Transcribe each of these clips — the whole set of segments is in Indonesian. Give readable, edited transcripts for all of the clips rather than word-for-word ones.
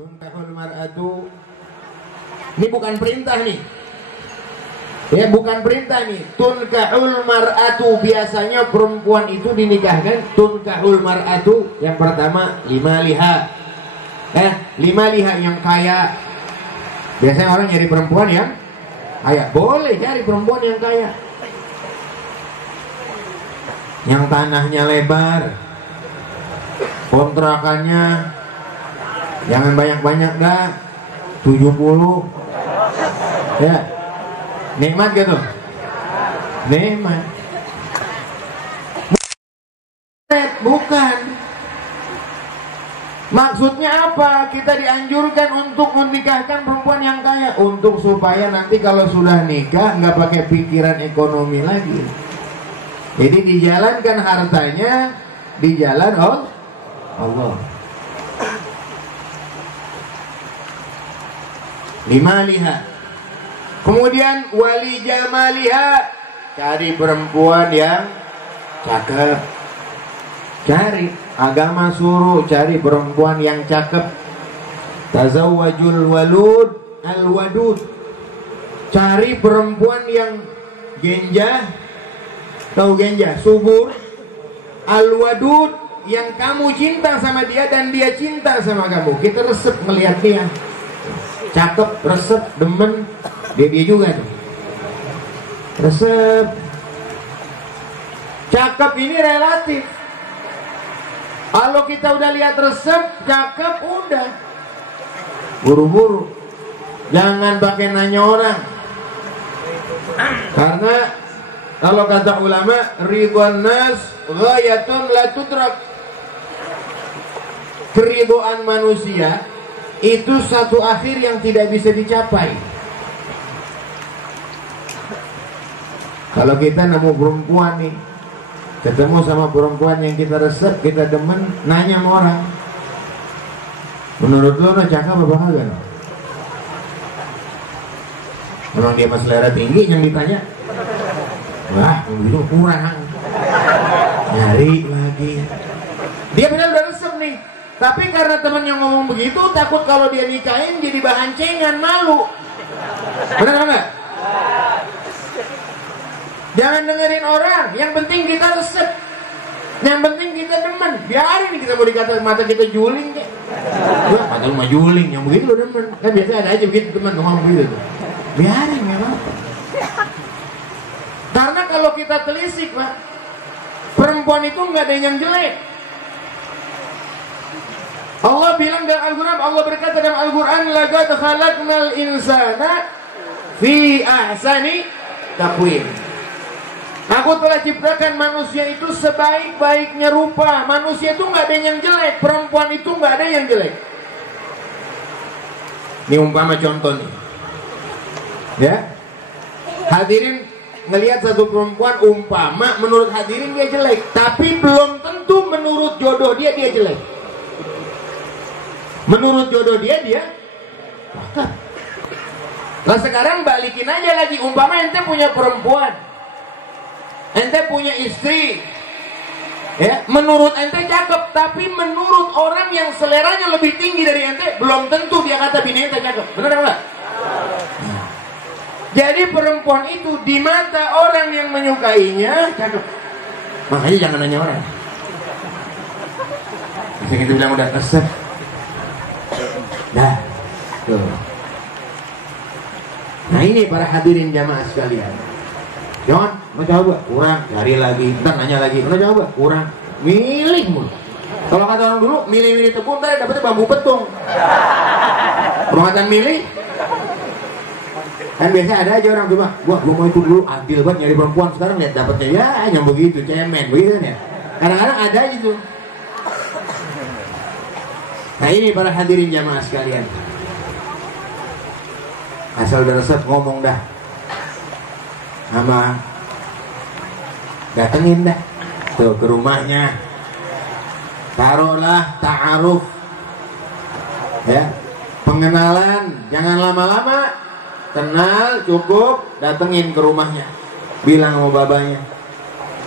Tunkahul mar'atu. Ini bukan perintah nih. Ya, bukan perintah nih. Tunkahul mar'atu, biasanya perempuan itu dinikahkan. Tunkahul mar'atu, yang pertama lima liha. Lima liha yang kaya. Biasanya orang nyari perempuan yang kaya. Boleh cari perempuan yang kaya, yang tanahnya lebar, kontrakannya jangan banyak-banyak dah, 70. Ya, nikmat gitu, nikmat. Bukan. Maksudnya apa? Kita dianjurkan untuk menikahkan perempuan yang kaya, untuk supaya nanti kalau sudah nikah nggak pakai pikiran ekonomi lagi. Jadi dijalankan hartanya di jalan Allah. Lima liha. Kemudian wali jamaliha, cari perempuan yang cakep. Cari, agama suruh cari perempuan yang cakep. Tazawwajul walud al-wadud. Cari perempuan yang genjah. Tahu genjah? Subur. Al-wadud, yang kamu cinta sama dia dan dia cinta sama kamu. Kita resep melihat dia. Cakep, resep, demen. Dia juga tuh. Resep. Cakep ini relatif. Kalau kita udah lihat resep, cakep, udah buru-buru. Jangan pakai nanya orang. Karena kalau kata ulama, ridwan nas ghayatun la tudrak. Keridhaan manusia itu satu akhir yang tidak bisa dicapai. Kalau kita nemu perempuan nih, ketemu sama perempuan yang kita resep, kita demen, nanya sama orang, menurut lo cakep apa kagak? Emang dia mas selera tinggi yang ditanya? Wah, begitu kurang. Nyari lagi. Dia benar udah resep nih, tapi karena temennya ngomong begitu, takut kalau dia nikahin jadi bahan cengan, malu. Benar enggak? Jangan dengerin orang, yang penting kita resep, yang penting kita demen. Biarin kita mau dikata mata kita juling kek. Wah, mata lu mah juling, yang begitu lo demen. Kan biasa ada aja begitu teman ngomong begitu. Biarin, nggak apa-apa. Karena kalau kita telisik, Pak, perempuan itu nggak ada yang jelek. Allah bilang dalam Al-Quran, Allah berkata dalam Al-Quran, laqad khalaqnal insana fi ahsani taqwim. Aku telah ciptakan manusia itu sebaik-baiknya rupa. Manusia itu nggak ada yang jelek, perempuan itu nggak ada yang jelek. Ini umpama contoh nih, ya. Hadirin ngelihat satu perempuan, umpama menurut hadirin dia jelek, tapi belum tentu menurut jodoh dia jelek. Menurut jodoh dia cakep. Nah sekarang balikin aja lagi, umpama ente punya perempuan, ente punya istri, ya, menurut ente cakep, tapi menurut orang yang seleranya lebih tinggi dari ente, belum tentu dia kata bini ente cakep. Benar enggak? Jadi perempuan itu di mata orang yang menyukainya cakep. Makanya jangan nanya orang. Bisa kita bilang udah resep. Dah, tuh. Nah ini para hadirin jamaah sekalian. Jangan, mau coba, kurang, cari lagi, ntar nanya lagi, mau coba, kurang, milihmu. Kalau kata orang dulu, milih-milih tepung, ntar dapetnya bambu petung. Perhatian milih, kan biasa ada aja orang cuma, gua mau ikut dulu, adil banget nyari perempuan, sekarang lihat dapetnya, ya yang begitu, cemen, begitu kan ya. Kadang-kadang ada aja tuh. Nah ini para hadirin jamaah sekalian. Asal udah resep ngomong dah. Sama datengin dah tuh ke rumahnya, taruhlah ta'aruf, ya, pengenalan, jangan lama-lama, kenal cukup, datengin ke rumahnya, bilang sama babanya,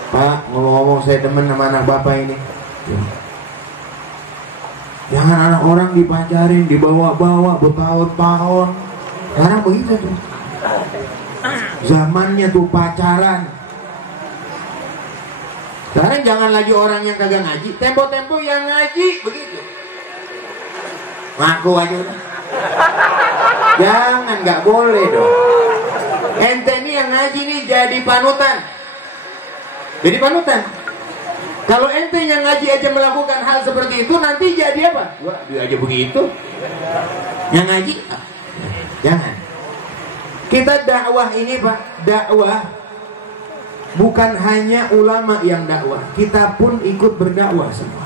Pak, ngomong-ngomong saya demen sama anak bapak ini. Jangan anak orang dipacarin, dibawa-bawa bertahun-tahun. Sekarang begitu tuh. Zamannya tuh pacaran. Sekarang jangan lagi orang yang kagak ngaji, tempo-tempo yang ngaji begitu. Ngaku aja udah. Jangan, nggak boleh dong. Ente nih yang ngaji nih jadi panutan. Jadi panutan. Kalau ente yang ngaji aja melakukan hal seperti itu, nanti jadi apa? Wah, dia aja begitu. Yang ngaji, jangan. Kita dakwah ini Pak, dakwah bukan hanya ulama yang dakwah, kita pun ikut berdakwah semua.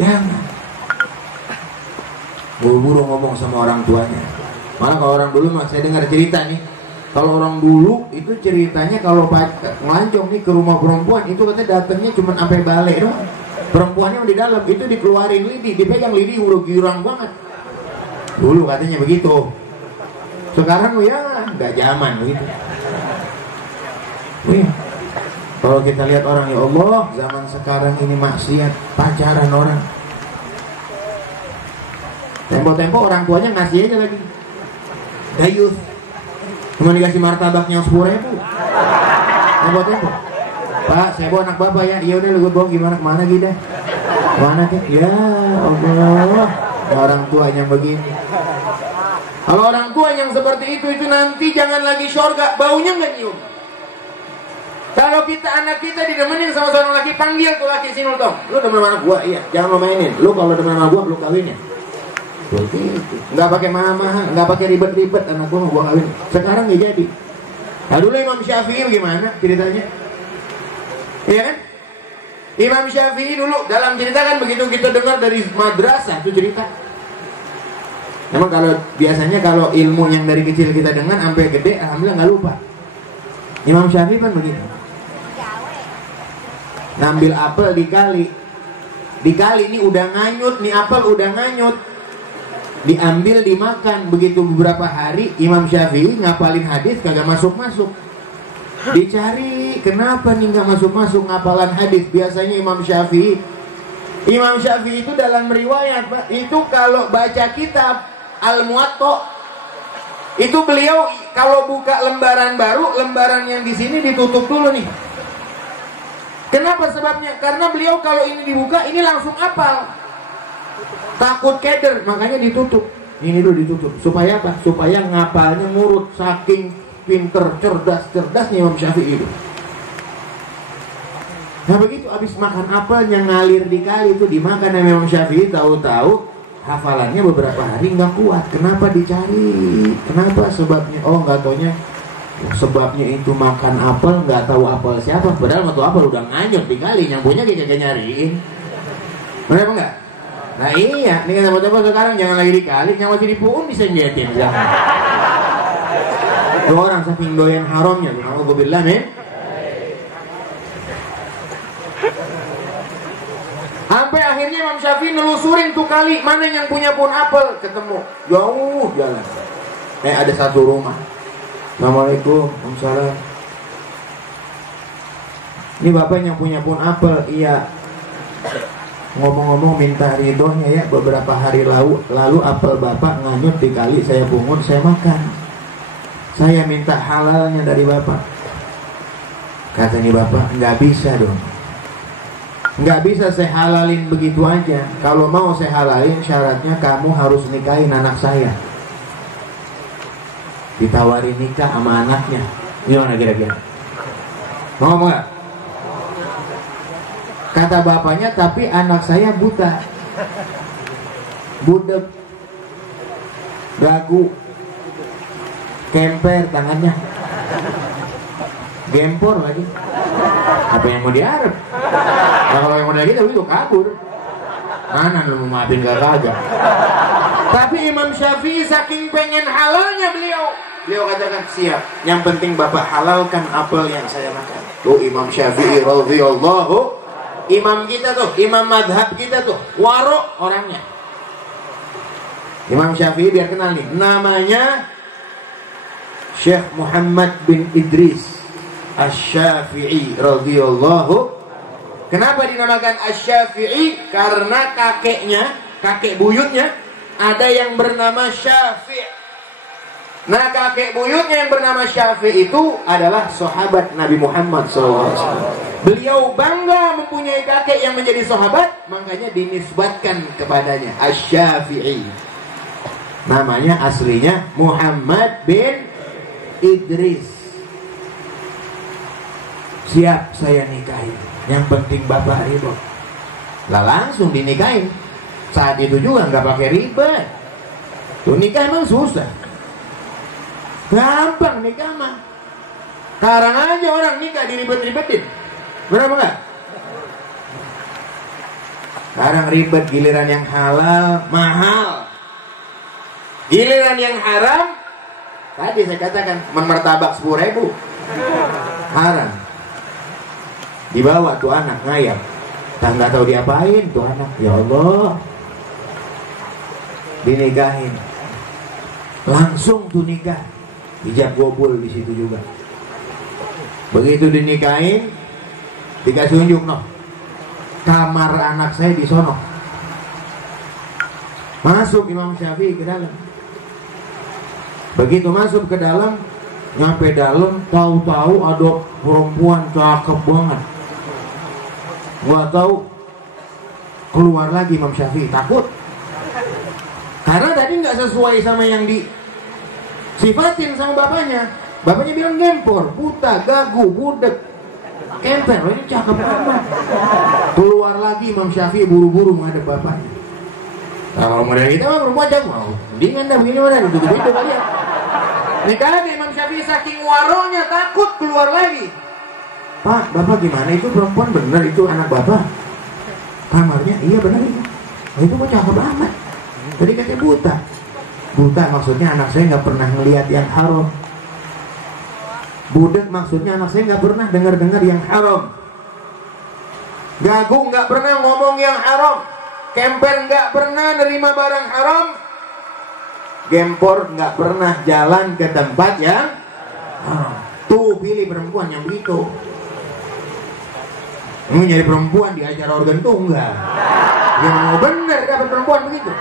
Jangan. Buru-buru ngomong sama orang tuanya. Malah kalau orang dulu mah saya dengar cerita nih. Kalau orang dulu itu ceritanya kalau ngelancong nih ke rumah perempuan itu katanya datangnya cuma sampai balik doang. Perempuannya di dalam itu dikeluarin lidi, dipegang lidi udah girang banget. Dulu katanya begitu. Sekarang ya nggak zaman begitu. Kalau kita lihat orang, ya Allah, zaman sekarang ini maksiat, pacaran orang. Tempo-tempo orang tuanya ngasih aja lagi. Dayus. Cuma dikasih martabaknya 10.000. Tempo-tempo. Pak, saya bawa anak bapak ya. Iya udah, lu bawa gimana, kemana gitu? Mana tuh? Ya Allah, orang tuanya begini. Kalau orang tua yang seperti itu nanti jangan lagi surga, baunya nggak nyium. Kalau kita anak kita didemenin sama seorang laki, panggil tuh laki, sini lu tong. Lu demen sama gua, iya. Jangan lo mainin. Lu kalau demen sama gua, lu kawin ya. Begitu. Nggak pakai mahal-mahal, nggak pakai ribet-ribet, anak gua mau gua kawin. Sekarang ya jadi. Nah dulu Imam Syafi'i gimana ceritanya? Iya kan? Imam Syafi'i dulu dalam cerita kan begitu kita dengar dari madrasah itu cerita. Memang kalau biasanya kalau ilmu yang dari kecil kita dengar sampai gede, alhamdulillah nggak lupa. Imam Syafi'i kan begitu. Ngambil apel dikali ini udah nganyut, nih apel udah nganyut. Diambil dimakan, begitu beberapa hari Imam Syafi'i ngapalin hadis kagak masuk-masuk. Dicari kenapa nih nggak masuk-masuk ngapalan hadis. Biasanya Imam Syafi'i itu dalam riwayat Pak, itu kalau baca kitab Al-Muwatta itu beliau kalau buka lembaran baru, lembaran yang di sini ditutup dulu nih. Kenapa sebabnya? Karena beliau kalau ini dibuka ini langsung hafal. Takut keder, makanya ditutup. Ini dulu ditutup. Supaya apa? Supaya ngapalnya ngurut. Saking pinter, cerdasnya Imam Syafi'i itu. Nah begitu abis makan apelnya ngalir di kali itu dimakan sama Imam Syafi'i, tahu-tahu hafalannya beberapa hari nggak kuat. Kenapa dicari? Kenapa sebabnya? Oh nggak taunya sebabnya itu makan apel, nggak tahu apel siapa. Padahal waktu apel udah nganyut di kali, yang punya kayak nyariin. Benar apa enggak? Nah iya, nih teman-teman sekarang jangan lagi dikali, yang masih dipuun bisa nyetin. Dua orang saking doyan haramnya, alhamdulillah men. Sampai akhirnya Imam Syafi'i nelusurin tuh kali mana yang punya pohon apel, ketemu jauh jalan. Ada satu rumah. Assalamualaikum, waalaikumsalam. Ini bapak yang punya pohon apel, iya. Ngomong-ngomong minta ridhonya ya, beberapa hari lalu apel bapak nganyut di kali, saya pungut, saya makan. Saya minta halalnya dari bapak. Kata ini bapak, nggak bisa dong. Nggak bisa saya halalin begitu aja. Kalau mau saya halalin, syaratnya kamu harus nikahin anak saya. Ditawarin nikah sama anaknya. Gimana kira-kira? Mau ngomong nggak? Kata bapaknya, tapi anak saya buta, budek, gagu, kemper tangannya, gempor lagi. Apa yang mau diharap? Nah, kalau yang mau lagi itu kabur. Mana lu mau maafin kagak? Tapi Imam Syafi'i saking pengen halalnya beliau katakan siap. Yang penting bapak halalkan apel yang saya makan. Tuh Imam Syafi'i radhiyallahu. Imam kita tuh, imam madhab kita tuh, warok orangnya. Imam Syafi'i biar kenal nih, namanya Syekh Muhammad bin Idris Asy-Syafi'i radhiyallahu Kenapa dinamakan Asy-Syafi'i? Karena kakek buyutnya ada yang bernama Syafi'. Nah, kakek buyutnya yang bernama Syafi' itu adalah sahabat Nabi Muhammad SAW. Beliau bangga mempunyai kakek yang menjadi sahabat, makanya dinisbatkan kepadanya Asy-Syafi'i. Namanya aslinya Muhammad bin Idris. Siap saya nikahin, yang penting bapak ridho. Lah langsung dinikahin. Saat itu juga nggak pakai ribet. Tuh nikah emang susah. Gampang nikah mah. Sekarang aja orang nikah diribet-ribetin. Berapa enggak? Sekarang ribet, giliran yang halal mahal. Giliran yang haram, tadi saya katakan martabak 10.000 haram. Dibawa tuh anak ngayap, nggak tahu diapain tuh anak. Ya Allah, dinikahin, langsung tuh nikah, hijab gobul di situ juga. Begitu dinikahin, dikasih unjuk noh, kamar anak saya di sono. Masuk Imam Syafi'i ke dalam. Begitu masuk ke dalam, nyampe dalam, tahu-tahu ada perempuan cakep banget. Gak tahu, keluar lagi Imam Syafi'i, takut. Karena tadi nggak sesuai sama yang disifatin sama bapaknya. Bapaknya bilang gempor, buta, gagu, budek, emper. Oh, ini cakep banget. Keluar lagi Imam Syafi'i buru-buru menghadap bapaknya. Kalau model kita mah perempuan cakep, mau mendingan dah begini mana, gitu-gitu kalian. Nikah Imam Syafi'i saking waronya takut keluar lagi. Pak, bapak gimana? Itu perempuan bener, itu anak bapak. Kamarnya, iya bener itu. Nah, itu kok cakep amat. Tadi katanya buta. Buta maksudnya anak saya nggak pernah ngelihat yang haram. Budek maksudnya anak saya nggak pernah dengar yang haram. Gagu nggak pernah ngomong yang haram. Kemper nggak pernah nerima barang haram. Gempor nggak pernah jalan ke tempat yang haram. Tuh pilih perempuan yang begitu. Mau nyari perempuan di acara organ tunggal. Yang mau bener dapat perempuan begitu.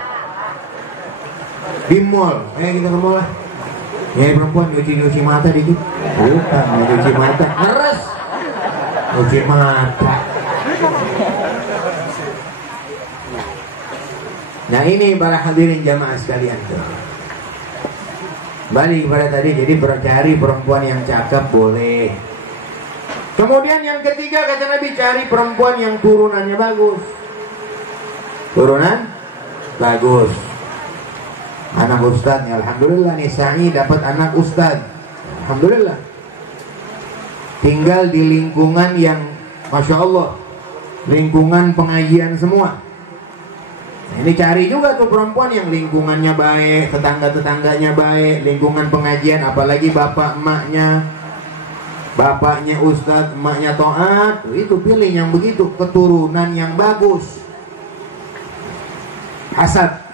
Di mall, kita ke mall lah. Nyari perempuan nyuci mata dikit. Bukan nyuci mata, ngeres. Nyuci mata. Nah ini para hadirin jamaah sekalian tuh. Balik kepada tadi, jadi cari perempuan yang cakep boleh. Kemudian yang ketiga kata Nabi, cari perempuan yang turunannya bagus. Turunan bagus. Anak ustadz, ya alhamdulillah nih Sa'i dapat anak ustadz. Alhamdulillah. Tinggal di lingkungan yang Masya Allah, lingkungan pengajian semua. Nah, ini cari juga tuh perempuan yang lingkungannya baik, tetangga-tetangganya baik, lingkungan pengajian, apalagi bapak emaknya. Bapaknya ustadz, emaknya taat, itu pilih yang begitu, keturunan yang bagus. Hasad.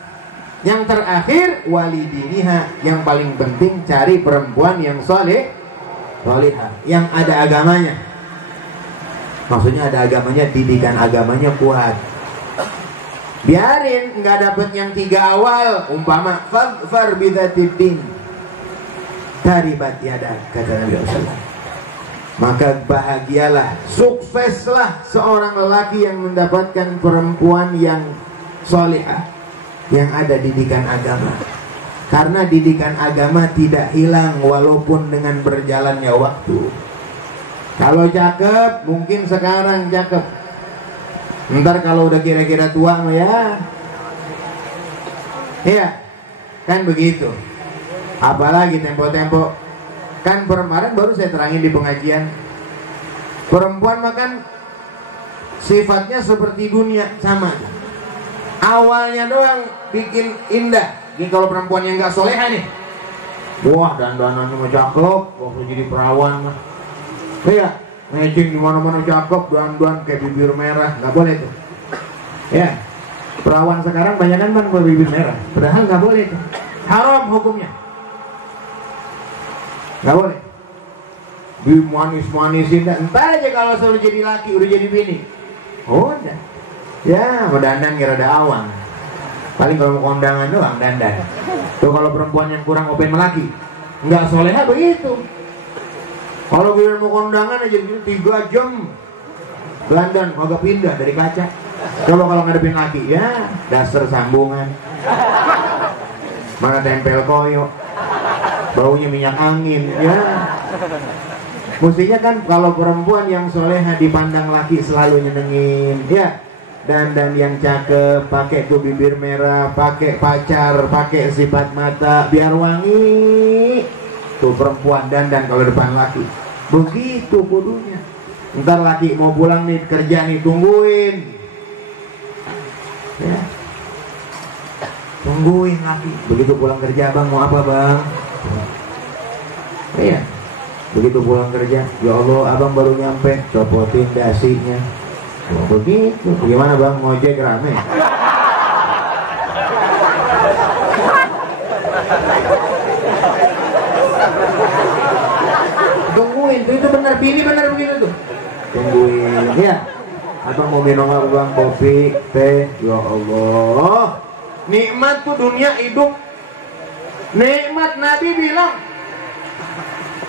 Yang terakhir walidiniha, yang paling penting cari perempuan yang solehah, yang ada agamanya. Maksudnya ada agamanya, didikan agamanya kuat. Biarin nggak dapet yang 3 awal, umpama fadfar bidzatiddin taribat yada, kata Nabi SAW. Maka bahagialah, sukseslah seorang lelaki yang mendapatkan perempuan yang solehah, yang ada didikan agama. Karena didikan agama tidak hilang walaupun dengan berjalannya waktu. Kalau cakep, mungkin sekarang cakep, ntar kalau udah kira-kira tua mah ya, iya, kan begitu. Apalagi tempo-tempo. Kan kemarin baru saya terangin di pengajian, perempuan makan sifatnya seperti dunia, sama. Awalnya doang bikin indah. Ini kalau perempuan yang nggak soleha nih, wah dandanannya mah cakep, waktu jadi perawan mah, iya, matching di mana-mana cakep, dandan kayak bibir merah, nggak boleh tuh. Ya, perawan sekarang banyak kan pakai bibir merah, padahal nggak boleh tuh, haram hukumnya. Gak boleh dimanis-manisin. Entar aja kalau selalu jadi laki, udah jadi bini, Udah. Ya, mau dandan kira ada awang. Paling kalau mau kondangan doang dandan. Tuh kalau perempuan yang kurang open melaki, nggak soleha begitu. Kalau gue mau kondangan aja gitu 3 jam dandan kagak pindah dari kaca. Coba kalau ngadepin laki, ya dasar sambungan. Mana tempel koyo, baunya minyak angin, ya. Mestinya kan kalau perempuan yang soleha dipandang laki selalu nyenengin, ya. Dan yang cakep, pakai tuh bibir merah, pakai pacar, pakai sifat mata, biar wangi. Tuh perempuan dandan kalau depan laki, begitu kudunya. Ntar laki mau pulang nih kerja nih, tungguin, ya. Tungguin laki. Begitu pulang kerja, bang mau apa bang? Iya. Begitu pulang kerja, ya Allah abang baru nyampe, copotin dasinya. Oh, begitu. Gimana bang, ngojek rame? Tungguin tuh, itu benar, bini benar begitu tuh. Tungguin, ya. Abang mau minum apa bang? Kopi, teh. Ya Allah, nikmat tuh dunia hidup. Nikmat, Nabi bilang,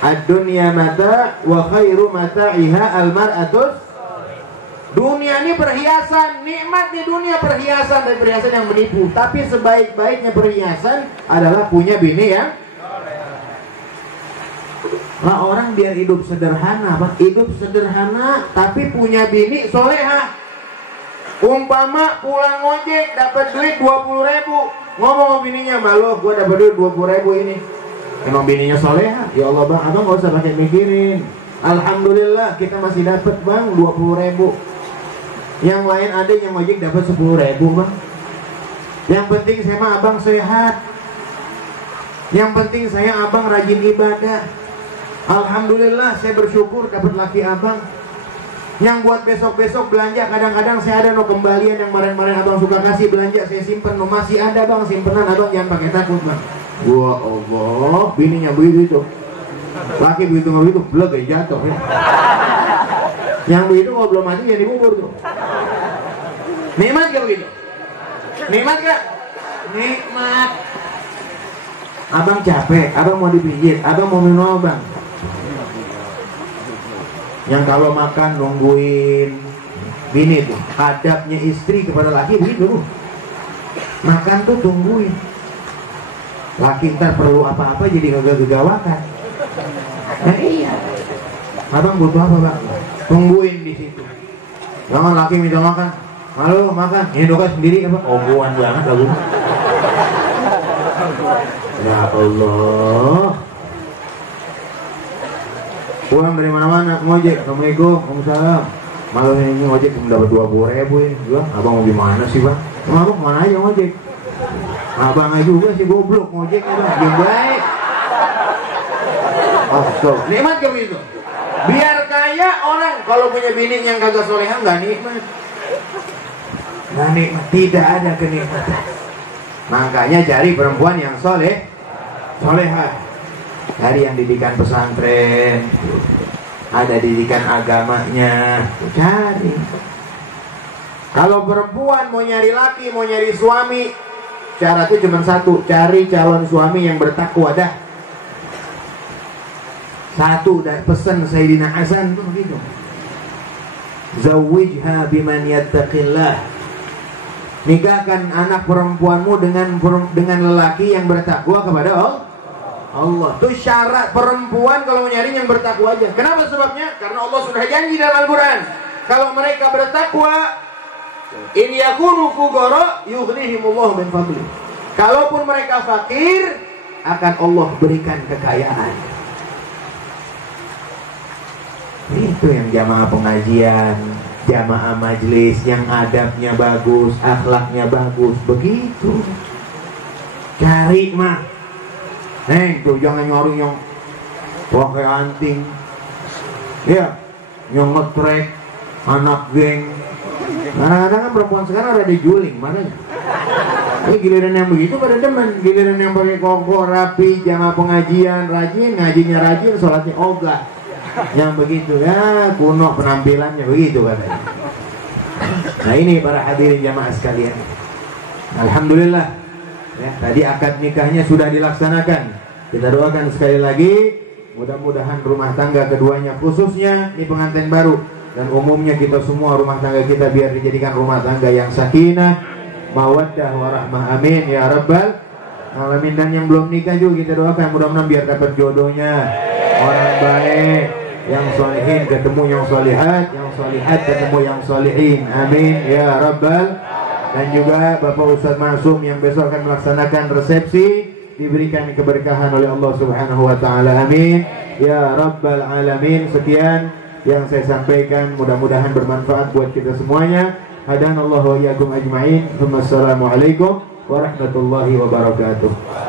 ad-dunya mata wa khairu mata'iha al-mar'atus. Dunia ini perhiasan, nikmat di dunia perhiasan, dan perhiasan yang menipu. Tapi sebaik-baiknya perhiasan adalah punya bini yang lah. Orang biar hidup sederhana, Pak. Hidup sederhana tapi punya bini soleha. Umpama pulang ngojek dapat duit 20.000, ngomong sama bininya, malu gua dapat duit 20.000 ini. Emang bininya soleha? Ya Allah bang, abang gak usah pakai mikirin. Alhamdulillah kita masih dapat bang 20.000. Yang lain ada yang ngojek dapat 10.000 bang. Yang penting saya mah abang sehat. Yang penting saya abang rajin ibadah. Alhamdulillah saya bersyukur dapat laki abang. Yang buat besok-besok belanja, kadang-kadang saya ada no kembalian yang kemarin-kemarin abang suka kasih belanja, saya simpen no, masih ada bang simpenan abang, jangan pakai takut bang. Wah Allah, bininya begitu. Laki begitu beleg ya jatuh ya. Yang begitu kalau belum mati jadi kubur tuh. Nikmat gak begitu? Nikmat gak? Nikmat. Abang capek, abang mau dipijit, abang mau minum abang. Yang kalau makan nungguin bini tuh, adabnya istri kepada laki begitu. Makan tuh tungguin. Laki ntar perlu apa-apa jadi gegawatan. Nah iya. Abang butuh apa bang? Tungguin di situ. Jangan laki minta makan, halo makan, ini doa sendiri apa? Omongan banget lagu. Ya Allah. Pulang dari mana-mana, ngojek, assalamualaikum, waalaikumsalam. Malam ini ngojek dapat 20.000 ini. Gua, abang mau gimana sih bang? Abang mana aja ngojek? Abang aja juga sih goblok ngojek ya bang. Yang baik. Oh, so. Nikmat gak begitu? Biar kaya orang, kalau punya bini yang kagak soleha nggak nikmat. Nggak nikmat, tidak ada kenikmatan. Makanya cari perempuan yang soleha. Cari yang didikan pesantren, ada didikan agamanya, cari. Kalau perempuan mau nyari laki, mau nyari suami, syaratnya cuma satu, cari calon suami yang bertakwa dah. Satu, dan pesan Sayyidina Hasan tuh begitu. Zawwijha biman yattaqillah. Nikahkan anak perempuanmu dengan lelaki yang bertakwa kepada Allah. Itu syarat perempuan kalau nyari yang bertakwa aja. Kenapa sebabnya? Karena Allah sudah janji dalam Al-Quran, kalau mereka bertakwa, in yakunu fuqara yughnihimullah min fadli. Kalaupun mereka fakir, akan Allah berikan kekayaan. Itu yang jamaah pengajian, jamaah majlis yang adabnya bagus, akhlaknya bagus, begitu. Cari mah. Tuh jangan nyari yang pakai anting, ya, yang ngetrek, anak geng. Kadang-kadang kan perempuan sekarang ada juling, makanya. Giliran yang begitu pada demen, giliran yang pakai koko rapi, jamaah pengajian rajin, ngajinya rajin, sholatnya ogah. Yang begitu ya kuno penampilannya begitu katanya. Nah ini para hadirin jamaah sekalian, alhamdulillah ya, tadi akad nikahnya sudah dilaksanakan. Kita doakan sekali lagi, mudah-mudahan rumah tangga keduanya, khususnya ini pengantin baru dan umumnya kita semua, rumah tangga kita biar dijadikan rumah tangga yang sakinah, mawaddah, warahmah, amin ya rabbal alamin. Dan yang belum nikah juga kita doakan mudah-mudahan biar dapat jodohnya, orang baik, yang solehin ketemu yang solehat, yang solehat ketemu yang solehin, amin ya rabbal. Dan juga Bapak Ustadz Maksum yang besok akan melaksanakan resepsi, diberikan keberkahan oleh Allah Subhanahu wa taala, amin ya rabbal alamin. Sekian yang saya sampaikan, mudah-mudahan bermanfaat buat kita semuanya. Hadanallahu wa iyyakum ajma'in. Wassalamualaikum warahmatullahi wabarakatuh.